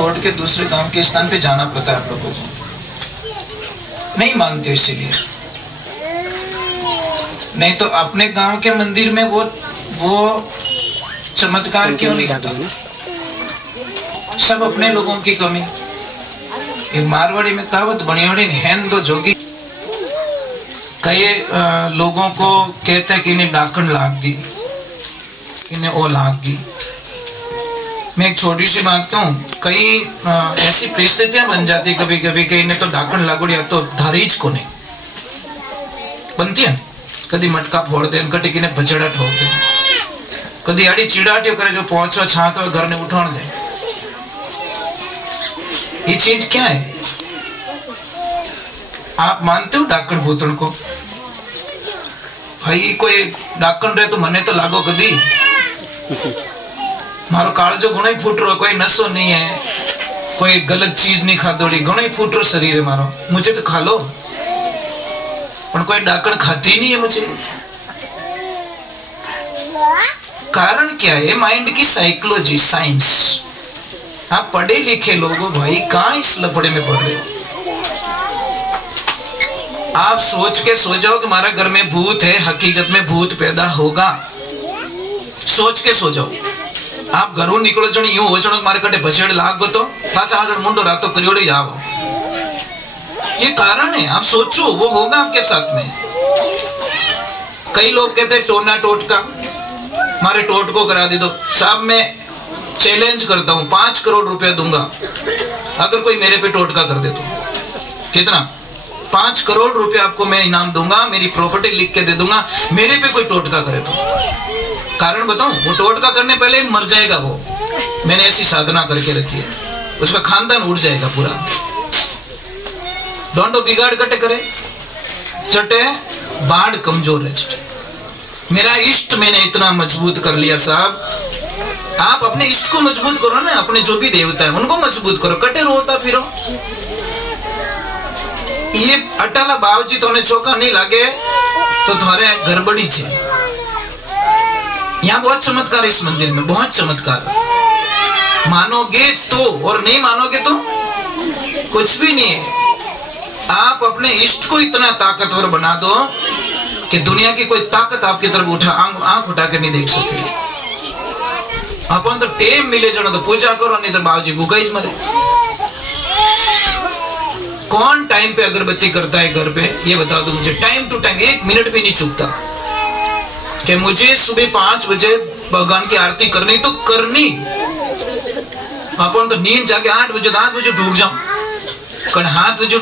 छोड़ के दूसरे गांव के स्थान पे जाना पड़ता है आप लोगों को, नहीं मानते इसीलिए। नहीं तो अपने गांव के मंदिर में वो चमत्कार क्यों नहीं होता? सब अपने लोगों की कमी। एक मारवाड़ी में कहावत बनी बड़ी हैन दो जोगी। कई लोगों को कहते हैं कि इन्हें डाकण लाग गई, इन्हें वो लाग गई। मैं एक छोटी सी बात कहूँ, कई ऐसी परिस्थितियां बन जाती कभी कभी कि इन्हें तो डाकण लागोड़ी या तो धारीज को नहीं बनती है। कभी मटका फोड़ दे, कटी किने बचड़ा ठोक दे, कभी आड़ी चिड़ाटियों करे जो पहुंचवा छातो घर ने उठाण दे। ये चीज क्या है? आप मानते हो डाकण भूतण को? भाई कोई डाकण रहे तो मने तो लागो कदी मारो काळजो घणो ही फूट रो, कोई नशो नहीं है, कोई गलत चीज नहीं खादोड़ी, घणो ही फूट रो शरीर है मारो, मुझे तो खा लो। पर कोई डाकण खाती नहीं है मुझे। कारण क्या है? माइंड की साइकोलॉजी, साइंस। आप पढ़े लिखे लोगों भाई कहां इस लफड़े में पढ़ रहे हो? आप सोच के सो जाओ कि हमारा घर में भूत है, हकीकत में भूत पैदा होगा। सोच के सो जाओ। आप घरों निकलो जण यूं हो जण मारे कटे भसेड़ लागो तो पाछा आगळ मुंडो रातो करियोड़ी जाओ। ये कारण है, आप सोचो वो होगा आपके साथ में। कई लोग कहते हैं टोना टोटका, मारे टोटको करा दे दो। साहब मैं चैलेंज करता हूं, 5 करोड़ रुपया दूंगा अगर कोई मेरे पे टोटका कर दे तो। कितना? 5 करोड़ रुपया आपको मैं इनाम दूंगा, मेरी प्रॉपर्टी लिख के दे दूंगा, मेरे पे कोई टोटका करे तो। कारण बताऊं? वो टोटका करने पहले मर जाएगा वो। मैंने ऐसी साधना करके रखी है, उसका खानदान उड़ जाएगा पूरा। डोंडो बिगाड़ कटे करे चटे बाढ़ कमजोर है। मेरा इष्ट मैंने इतना मजबूत कर लिया साहब। आप अपने इष्ट को मजबूत करो ना, अपने जो भी देवता है उनको मजबूत करो, कटे रोता फिरो। ये अटाला बावजी तोने चौका नहीं लागे तो थारे गड़बड़ी छे। यहाँ बहुत चमत्कार है इस मंदिर में, बहुत चमत्कार। मानोगे तो और नहीं मानोगे तो कुछ भी नहीं है। आप अपने इष्ट को इतना ताकतवर बना दो कि दुनिया की कोई ताकत आपकी तरफ आंख उठा के नहीं देख सकती। अपन तो टेम मिले जनो तो पूजा करो, नहीं तो बाबूजी भूखा ही मरे। कौन टाइम पे अगरबत्ती करता है घर पे? ये बता दो मुझे। टाइम टू टाइम 1 मिनट भी नहीं चूकता कि मुझे सुबह 5 बजे भगवान की आरती करनी तो करनी। अपन तो नींद जाके 8 बजे 10 बजे डूब जाऊं, कल हाथ बजे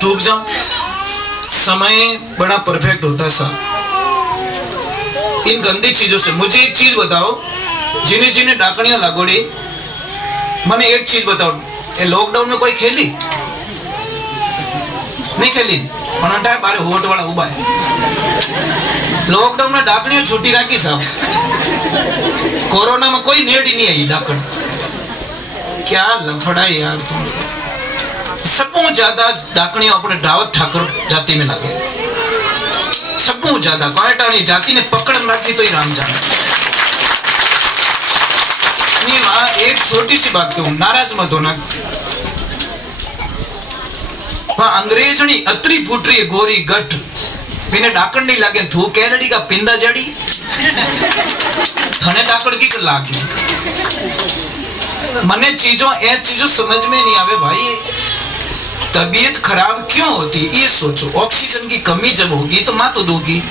डूब जाऊं। समय बड़ा परफेक्ट होता है साहब इन गंदी चीजों से। मुझे एक चीज बताओ, जिन्हें जिन्हें डाकणियां लागोड़ी, मैंने एक चीज बताओ, ये लॉकडाउन में कोई खेली नहीं? खेली है बारे होट वाला उबा है। लॉकडाउन में डाकणियों छुट्टी राखी साहब। कोरोना में कोई नेड़ी नहीं आई डाकण। क्या लफड़ा है यार तुम। सबू ज्यादा डाकणियों अपने दावत ठाकर जाति में लागे। सबू ज्यादा पाटाणी जाति ने पकड़ रखी तो ही राम जाने। एक छोटी सी बात कहूं, नाराज मत होना। अंग्रेजनी अतरी फूटरी गोरी गठ बिना डाकण नहीं लागे। थू कैलड़ी का पिंदा जड़ी थने डाकण की लागी। मने चीजों समझ में नहीं आवे भाई। तबीयत खराब क्यों होती ये सोचो। ऑक्सीजन की कमी जब होगी तो माँ तो दूगी।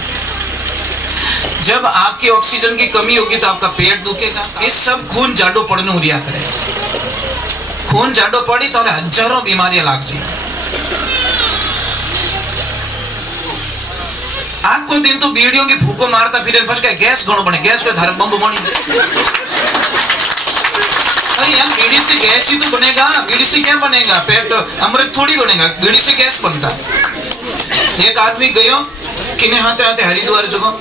जब आपकी ऑक्सीजन की कमी होगी तो आपका पेट दुखेगा। ये सब खून जाडो पड़ने उरिया करे। खून जाडो पड़ी तो हजारों बीमारियां लाग जाए। आपको दिन तो बीड़ियों की फूको मारता फिर फंस गया। गैस घणो बने, गैस पे धार बम बनी। अरे यार बीड़ी से गैस ही तो बनेगा। बीड़ी से क्या बनेगा? पेट अमृत थोड़ी बनेगा, बीड़ी से गैस बनता। एक आदमी गयो किने हाथे हाथे हरिद्वार जगह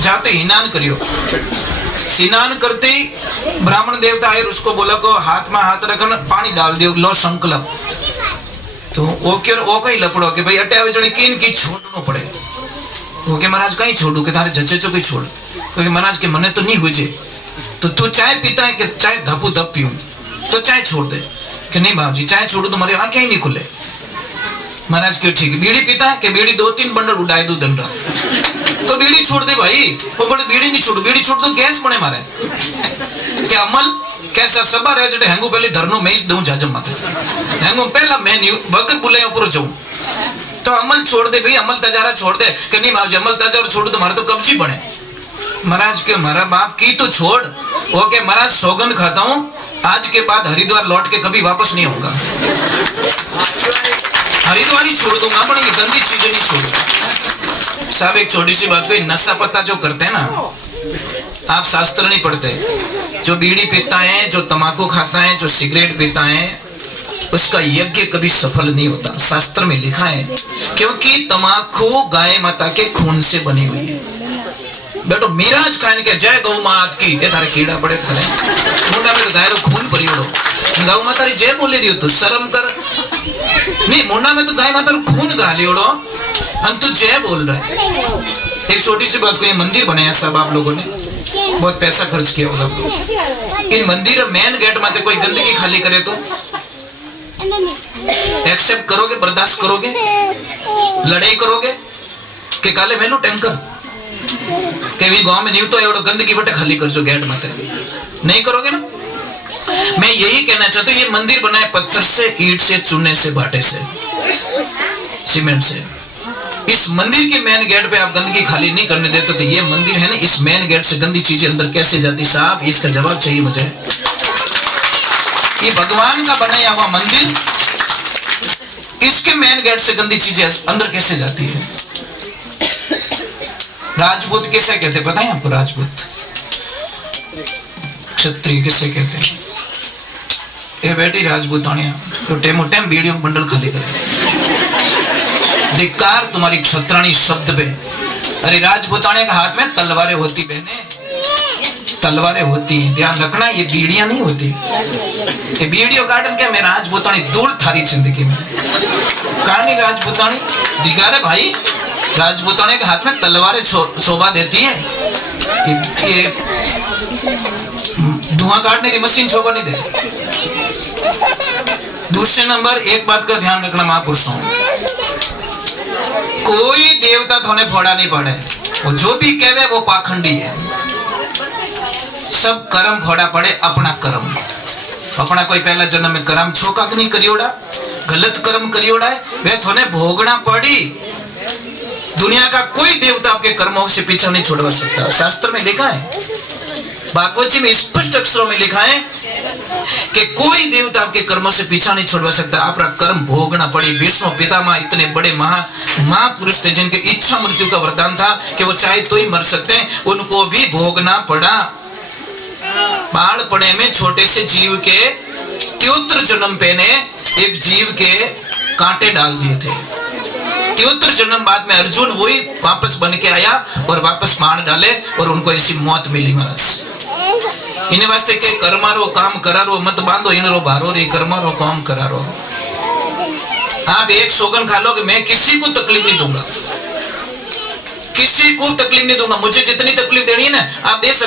जाते हिनान करियो। स्नान करते ही ब्राह्मण देवता आए, उसको बोला को हाथ में हाथ रखना, पानी डाल दियो, लो संकल्प। तो वो कहीं लपड़ो कि भाई अटे आवे जने किन की छोड़नो पड़े। वो के महाराज कहीं छोड़ू के थारे जचे चो कोई छोड़, क्योंकि महाराज के मने तो नहीं हुजे। तो तू चाय पीता है कि चाय धपू धप पीऊं, तो चाय छोड़ दे। कि नहीं बाबू जी चाय छोड़ो तुम्हारी आंखें ही नहीं खुले। महाराज क्यों ठीक है, बीड़ी पीता है कि बीड़ी 2-3 बंडल उड़ाए दो दिन रात, तो बीड़ी छोड़ दे भाई। वो बड़े बीड़ी नहीं छोड़, बीड़ी छोड़ दो गैस बने मारे क्या अमल कैसा सबा रहे जटे हैंगू पहले धरनो मैं दूं जाजम माथे हैंगू पहला मैं नहीं वक्त बुले ऊपर जाऊं, तो अमल छोड़ दे भाई, अमल तजारा छोड़ दे कि नहीं बाबू जी अमल तजारा छोड़ दो, तो कब्जी बने। महाराज के मारा बाप की तो छोड़, वो के महाराज सौगंध खाता हूं आज के बाद हरिद्वार लौट के कभी वापस नहीं होगा, हरिद्वार ही छोड़ दूंगा, पर ये गंदी चीजें नहीं छोड़ूंगा। साहब एक छोटी सी बात कोई नशा पत्ता जो करते हैं ना, आप शास्त्र नहीं पढ़ते, जो बीड़ी पीता है, जो तंबाकू खाता है, जो सिगरेट पीता है, उसका यज्ञ कभी सफल नहीं होता। शास्त्र में लिखा है क्योंकि तंबाकू गाय माता के खून से बनी हुई है। बेटो मिराज खान के जय गौ मात की, ये थारे कीड़ा पड़े थारे मुंडा में गाय रो खून परियोड़ो, गौ माता री जय बोले रही हो तू, शर्म कर नहीं, मुंडा में तो गाय माता रो खून गालियोड़ो हम तू जय बोल रहा है। एक छोटी सी बात को, ये मंदिर बनाया सब आप लोगों ने, बहुत पैसा खर्च किया होगा, इन मंदिर मेन गेट में कोई गंदगी खाली करे तो एक्सेप्ट करोगे, बर्दाश्त करोगे, लड़ाई करोगे कि काले मेलू टैंकर के भी गांव में नहीं तो एवढो गंदगी बटे खाली कर जो गेट माते, नहीं करोगे ना। मैं यही कहना चाहता हूँ, ये मंदिर बनाए पत्थर से, ईंट से, चूने से, बाटे से, सीमेंट से। इस मंदिर के मेन गेट पे आप गंदगी खाली नहीं करने देते, तो ये मंदिर है ना, इस मेन गेट से गंदी चीजें अंदर कैसे जाती साहब, इसका जवाब चाहिए मुझे। ये भगवान का बनाया हुआ मंदिर, इसके मेन गेट से गंदी चीजें अंदर कैसे जाती है। राजपूत किसे कहते पता है आपको? राजपूत क्षत्रिय किसे कहते हैं? ये बेटी राजपूतानिया तो टेमो टेम बीड़ियों बंडल खाली करे, धिक्कार तुम्हारी क्षत्राणी शब्द पे। अरे राजपूतानिया के हाथ में तलवारें होती बहने, तलवारें होती हैं, ध्यान रखना, ये बीड़ियां नहीं होती। ये बीड़ियों गार्डन क्या, मैं राजपूतानी दूर थारी जिंदगी में कहानी राजपूतानी दिखा रहे भाई, राजपूतानी के हाथ में तलवारें शोभा देती है, ये धुआं काटने की मशीन शोभा नहीं देती। दूसरे नंबर एक बात का ध्यान रखना महापुरुषों, कोई देवता थोने फोड़ा नहीं पड़े, वो जो भी कहवे वो पाखंडी है। सब कर्म फोड़ा पड़े, अपना कर्म, अपना कोई पहला जन्म में कर्म छोका नहीं करियोड़ा, गलत कर्म करियोड़ा है, वे थोने भोगना पड़ी। दुनिया का कोई देवता आपके कर्मों से पीछा नहीं छुड़वा सकता। शास्त्र में लिखा है, भागवत जी में स्पष्ट अक्षरों में लिखा है कि कोई देवता आपके कर्मों से पीछा नहीं छुड़वा सकता, आपका कर्म भोगना पड़ी। भीष्म पितामह इतने बड़े महापुरुष थे जिनके इच्छा मृत्यु का वरदान था कि वो चाहे तो ही मर सकते हैं, उनको भी भोगना पड़ा। बालपणे में छोटे से जीव के 73 जन्म पे ने एक जीव के कांटे डाल दिए थे। 73 जन्म बाद में अर्जुन वही वापस बन के आया और वापस मार डाले और उनको ऐसी मौत मिली। महाराज इन्हें वास्ते के कर्मारो काम करारो मत बांधो, इनरो भारो रे कर्मारो काम करारो। आप एक सौगंध खा लो कि मैं किसी को तकलीफ नहीं दूंगा, किसी को तकलीफ नहीं दूंगा, मुझे जितनी तकलीफ देनी है ना आप दे सकते।